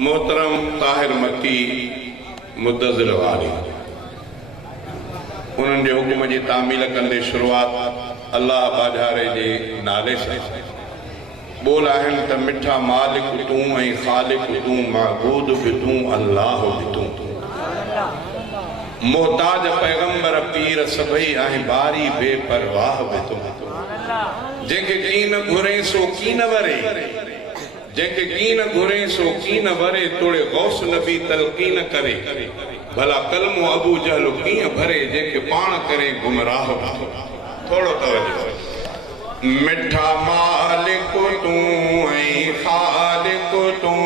मोहतरम ताहिर मक्की मुद्दज़िर वारी उन्हनि जे हुकुम जी तामील कंदे शुरुआत अल्लाह बाजारे जे नाले सां बोल आहिनि त मिठा मालिक तूं ऐं ख़ालिक तूं महबूद बि तूं अल्लाह बि तूं मोहताज पैगंबर पीर सभई ऐं बारी बेपरवाह बि तूं जंहिंखे कीन घुरे सो कीन वरे जंहिंखे कीन घुरे सो कीन वरे तोड़े गौस नबी तलकीन करे भला कलमो अबू जहल कीअं भरे जंहिंखे पाण करे गुमराह थोड़ो तवजो मिठा मालिक तूं ऐं ख़ालिक तूं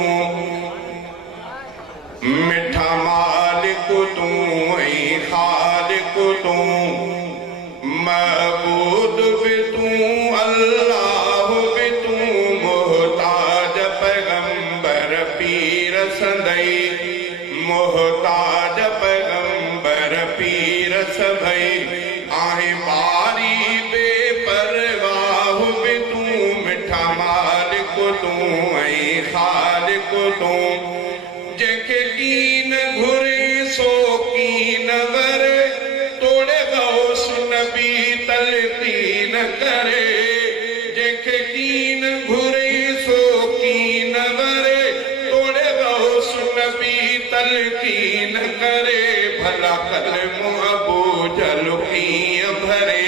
मिठा मालिक तूं ऐं ख़ालिक तूं महबूद बि तूं अल्लाह बि तूं मोहताज पैगंबर पीर संदई मोहताज पैगंबर पीर सभई आहे बारी बेपरवाह बि तूं मिठा मालिक तूं ऐं ख़ालिक तूं जंहिंखे कीन घुरे सो कीन वरे तोड़े गौस नबी तलकीन करे जंहिंखे कीन घुरे सो कीन वरे तोड़े गौस नबी तलकीन करे भला कलमो अबू जहल कीअं भरे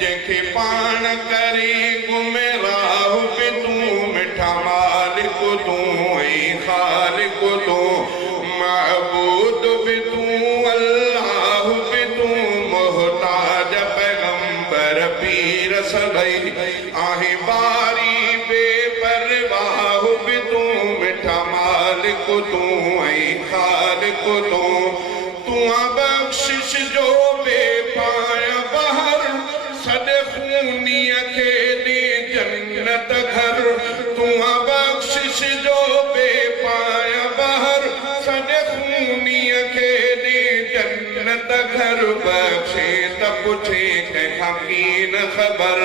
जंहिंखे पाण करे गुमराह बि तूं मिठा मालिक तूं ऐं ख़ालिक तूं महबूद बि तूं अल्लाह बि तूं मोहताज पैगंबर पीर सभई आहे बारी बेपरवाह बि तूं मिठा मालिक तूं ऐं ख़ालिक तूं तूं बख़्शिश जो बेपाय बहर सॾे खूनीअ खे ॾे जन्नत घर तूं बख़्शिश जो बेपाय बहर सॾे खूनीअ खे ॾे जन्नत घर बख़्शे त पुछे कंहिंखां कीन ख़बर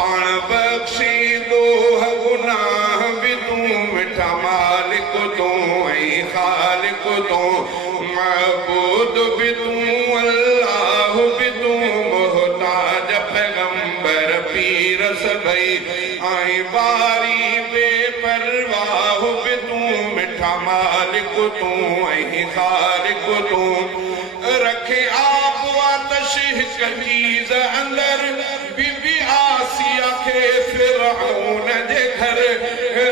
पाण बख़्शे ॾोह गुनाह बि तूं मिठा मालिक तूं ऐं ख़ालिक तूं महबूद बि तूं अल्लाह बि तूं मोहताज पैगंबर पीर सभई ऐं बारी बेपरवाह बि तूं मिठा मालिक तूं ऐं ख़ालिक तूं रखे आप आतश हिक चीज़ अंदर बीबी आसिया खे फिरऔन जे घर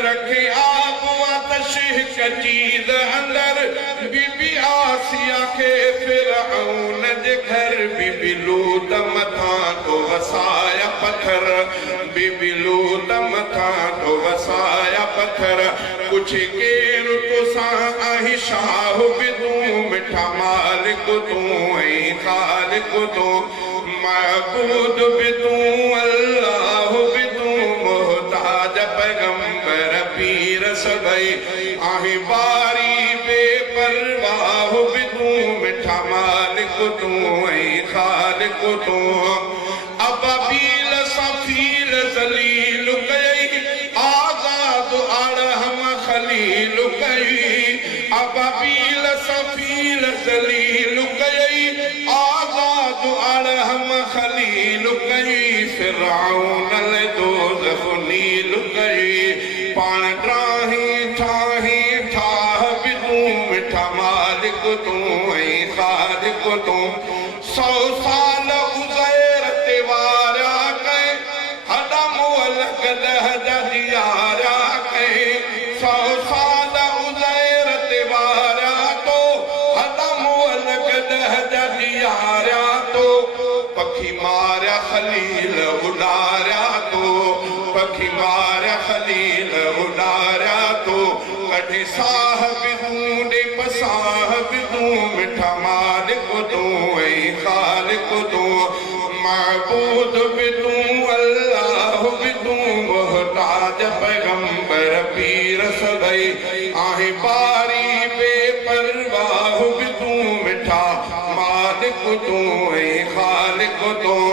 रखे आप आतश हिक चीज़ अंदर बीबी आसिया खे फिरऔन जे घर बीबी लूत मथां तो वसाया पत्थर बीबी लूत मथां तो वसाया पत्थर कुछ केर तोसां आहे शाह बि तूं मिठा मालिक तूं ऐं ख़ालिक तूं महबूद बि तूं अल्लाह बि तूं मोहताज पैगंबर पीर सभई आहे बारी बेपरवाह बि तूं मिठा मालिक तूं ऐं ख़ालिक तूं अबाबील सफ़ील ज़लील कई आज़ाद आड़हम खलील कई अबाबील सफ़ील ज़लील कई आज़ाद आड़हम खलील कई फिरऔन ले दोज़ख नील कई पाण त्राही ठाही ठाह बि तूं मिठा मालिक तूं ऐं ख़ालिक तूं 100 साल उज़ैर ते वारिया कई हॾा मोल गॾह जा जियारिया कई 100 साल उज़ैर ते वारिया तो हॾा मोल गॾह जा जियारिया तो पखी मारिया खलील उॾारिया तो पखी मारिया खलील उॾारिया तो कढे साह बि तूं ॾे पसाह बि तूं मिठा मालिक तूं ऐं ख़ालिक तूं महबूद बि तूं अल्लाह बि तूं मोहताज पैगंबर पीर सभई आहे बारी बेपरवाह बि तूं मिठा मालिक तूं ऐं ख़ालिक तूं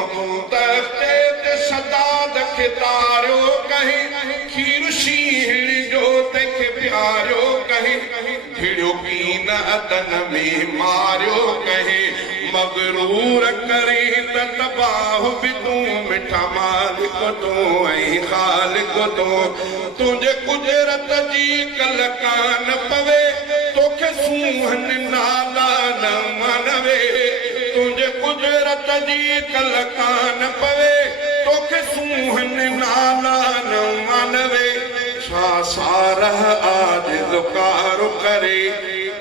तख़्ते ते सदाद खे तारियो कहीं खीर शीहण जो तंहिंखे प्यारियो कहीं कहे भिड़ो कीन अदन में मारियो कहे मगरूर करे त तबाह भी तू मिठा मालिक तू ऐं खालिक तू तुझे कुदरत जी कलकान पवे तोखे सूहन नाला न मनवे तुझे कुदरत जी कलकान पवे तोखे सूहन नाला न मनवे छा सारह आजिज़ कार करे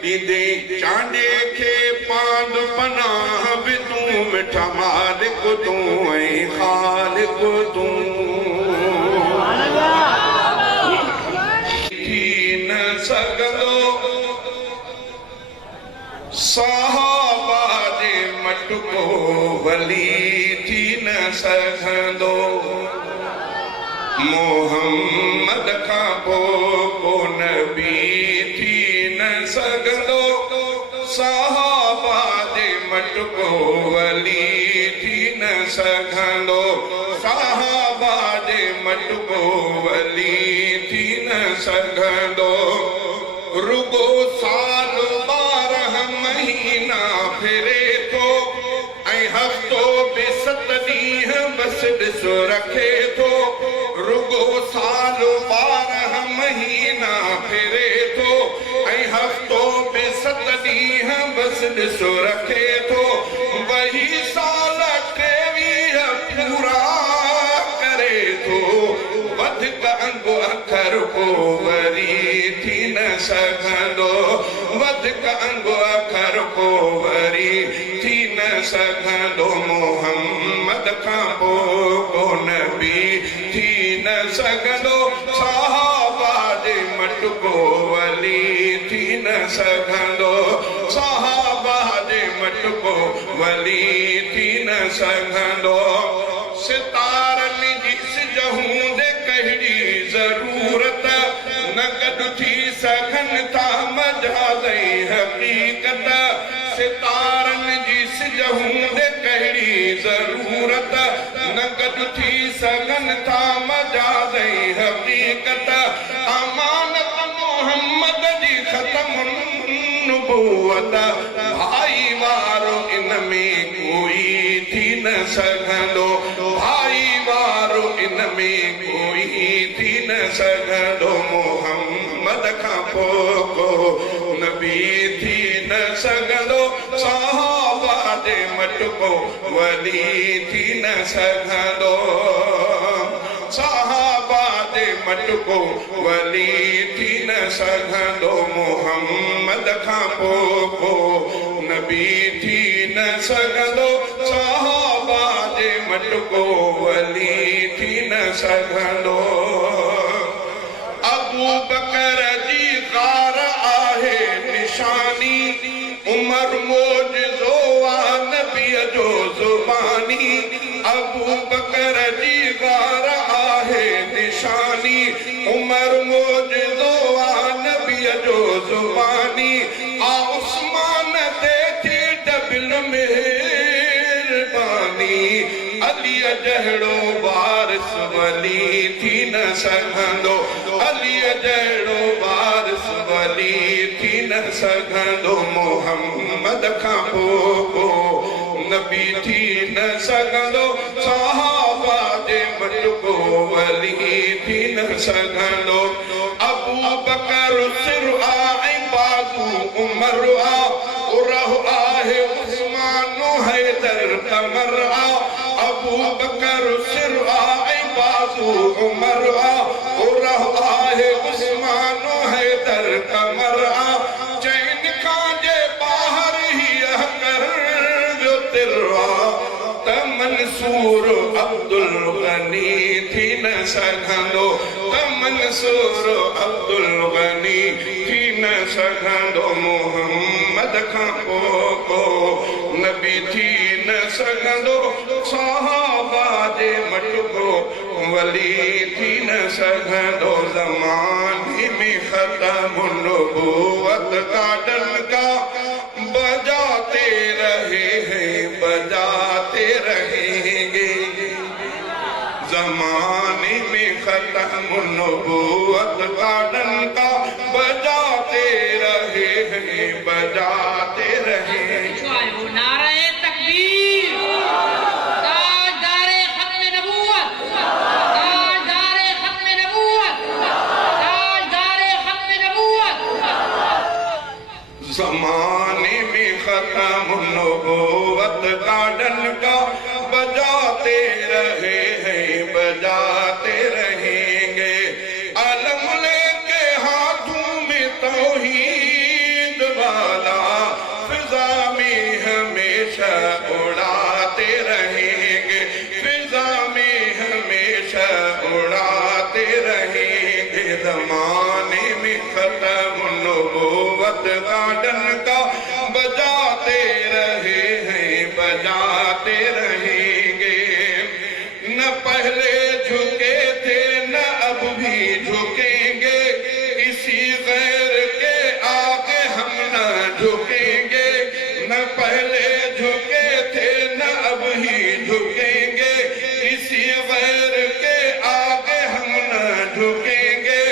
दीदे चांडे के पांद पनाह भी तू मिठा मालिक तू ऐं खालिक तू थी न सघंदो सहाबा जे मटको वली थी न सघंदो मोहम्मद खां पोइ को नबी थी न सघंदो सहाबा जे मटको वली थी न सघंदो सहाबा जे मटको वली थी न सघंदो रुगो साल 12 महीना फिरे थो ऐं हफ़्तो बि 7 ॾींहं बस ॾिसो रखे थो रुगो साल 12 महीना फिरे थो ऐं हफ़्तो बि 7 ॾींहं बस ॾिसो रखे थो वही साल 23 पूरा करे थो वधीक अंगो अखर पोइ वरी थी न सघंदो वधीक अंगो अखर पोइ वरी थी न सघंदो मोहम्मद खां पोइ को नबी थी न सघंदो सहाबा जे मटको वली थी न सघंदो सहाबा जे मटको वली थी न सघंदो सितारनि जी सिज हूंदे कहिड़ी ज़रूरत न गॾु थी सघनि था मजाज़ ऐं हक़ीक़त सितारनि जी सिज हूंदे कहिड़ी ज़रूरत न गॾु थी सघनि था मजाज़ ऐं हक़ीक़त अमानत मोहम्मद जी ख़तम नुबुवत भाई वारो इन में कोई थी न सघंदो भाई वारो इन में कोई थी न सघंदो मोहम्मद खां पोइ को नबी थी न सघंदो सहाबा जे मटको वली थी न सघंदो सहाबा जे मटको वली थी न सघंदो मोहम्मद खां पोइ को नबी थी न सघंदो सहाबा जे मटको वली थी न सघंदो अबू बकर जी कार आहे निशानी उमर मोजज़ो आहे नबीअ जो ज़ुबानी अबू बकर जी कार आहे निशानी उमर मोजज़ो आहे नबीअ जो ज़ुबानी आ उस्मान ते थी डबिल मेहरबानी अलीअ जहिड़ो वारिस वली थी न सघंदो अलीअ जहिड़ो वारिस वली थी न सघंदो मोहम्मद खां पोइ को नबी थी न सघंदो सहाबा जे मटको वली थी न सघंदो अबू बकर सिर ऐं बाज़ू उमर उरह आहे उस्मान हैदर कमर अबू बकर सिर ऐं बाज़ू उमर उरह आहे उस्मान हैदर कमर चैन खां जे ॿाहिरि हीअ कर जो तिरवा त मंसूर अब्दुल गनी थी न सघंदो त मंसूर अब्दुल गनी थी न सघंदो मोहम्मद खां पोइ को नबी थी न सघंदो सहाबा जे मटको वली थी न सघंदो ज़माने में ख़त्म नबूवत काटन का बजाते रहे हैं बजाते रहेंगे ज़माने में ख़त्म नबूवत काटन का बजाते زمانے میں ختم نبوت گارڈن کا بجاتے رہے ہیں بجاتے رہیں گے علم لے کے ہاتھوں میں توحید والا فضا میں ہمیشہ اڑاتے رہیں گے فضا میں ہمیشہ اڑاتے رہیں گے زمانے میں ختم نبوت گارڈن کا بجاتے رہے ہیں بجاتے رہیں گے نہ پہلے جھکے تھے نہ اب بھی جھکیں گے کسی غیر کے آگے ہم نہ جھکیں گے نہ پہلے جھکے تھے نہ اب ہی جھکیں گے کسی غیر کے آگے ہم نہ جھکیں گے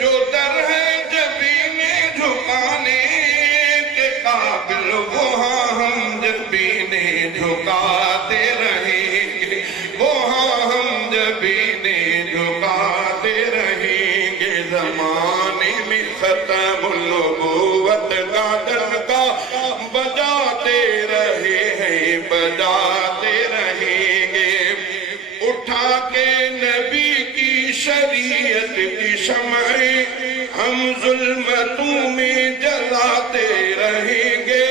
جو در ہے جبین جھکانے کے قابل وہاں ہم جبین جھکاتے رہیں گے وہاں ہم جبین جھکاتے رہیں گے زمانے میں ختم نبوت گارڈن کا بجاتے رہے ہیں بجاتے رہیں گے اٹھا کے نبی کی شریعت کی شمعیں ہم ظلمتوں میں جلاتے رہیں گے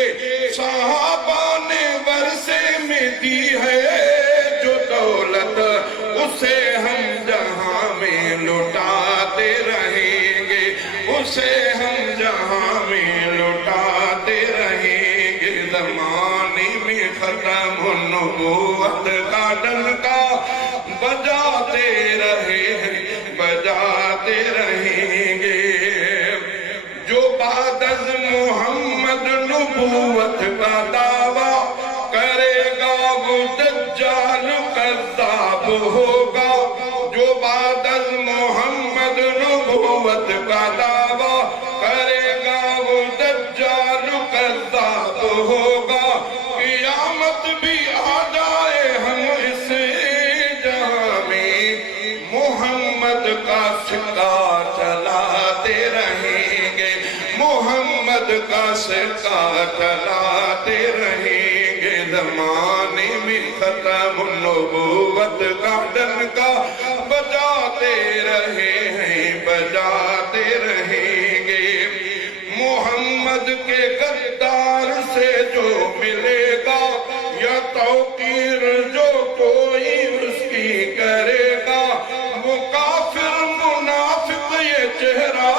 صحابہ نے ورثے میں دی ہے جو دولت اسے ہم جہاں میں لٹاتے رہیں گے اسے ہم جہاں میں لٹاتے رہیں گے زمانے میں ختم نبوت گارڈن کا بجاتے رہے ہیں بجاتے رہیں گے جو بعد از محمد نبوت کا دعویٰ کرے گا وہ دجال کذاب ہوگا جو بعد از محمد نبوت کا دعویٰ کرے گا وہ دجال کذاب ہوگا قیامت بھی آ جائے ہم اس جہاں میں محمد کا سکہ چلاتے رہیں گے محمد کا سکہ چلاتے رہیں گے زمانے میں ختم نبوت گارڈن کا بجاتے رہے ہیں بجاتے رہیں گے محمد کے غدار سے جو ملے گا یا توقیر جو کوئی اس کی کرے گا وہ کافر منافق یہ چہرہ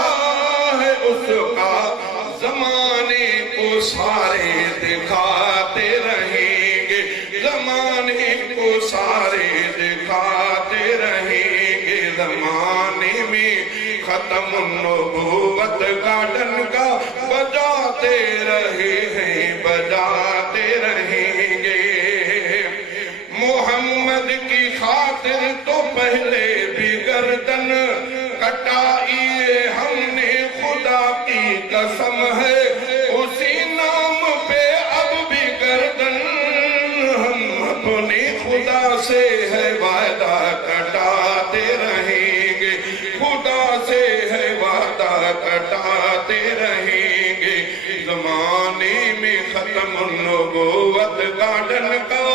ہے اس کا زمانے کو سارے دکھاتے رہیں گے زمانے کو سارے دکھاتے رہیں گے زمانے میں ختم نبوت گارڈن کا بجاتے رہے ہیں بجاتے رہیں گے محمد کی خاطر تو پہلے بھی گردن کٹائی ہم نے خدا کی قسم ہے اسی نام پہ اب بھی گردن ہم اپنے خدا سے ہے وعدہ کٹاتے رہیں گے خدا سے ہے وعدہ کٹاتے رہیں گے زمانے میں ختم نبوت گارڈن کا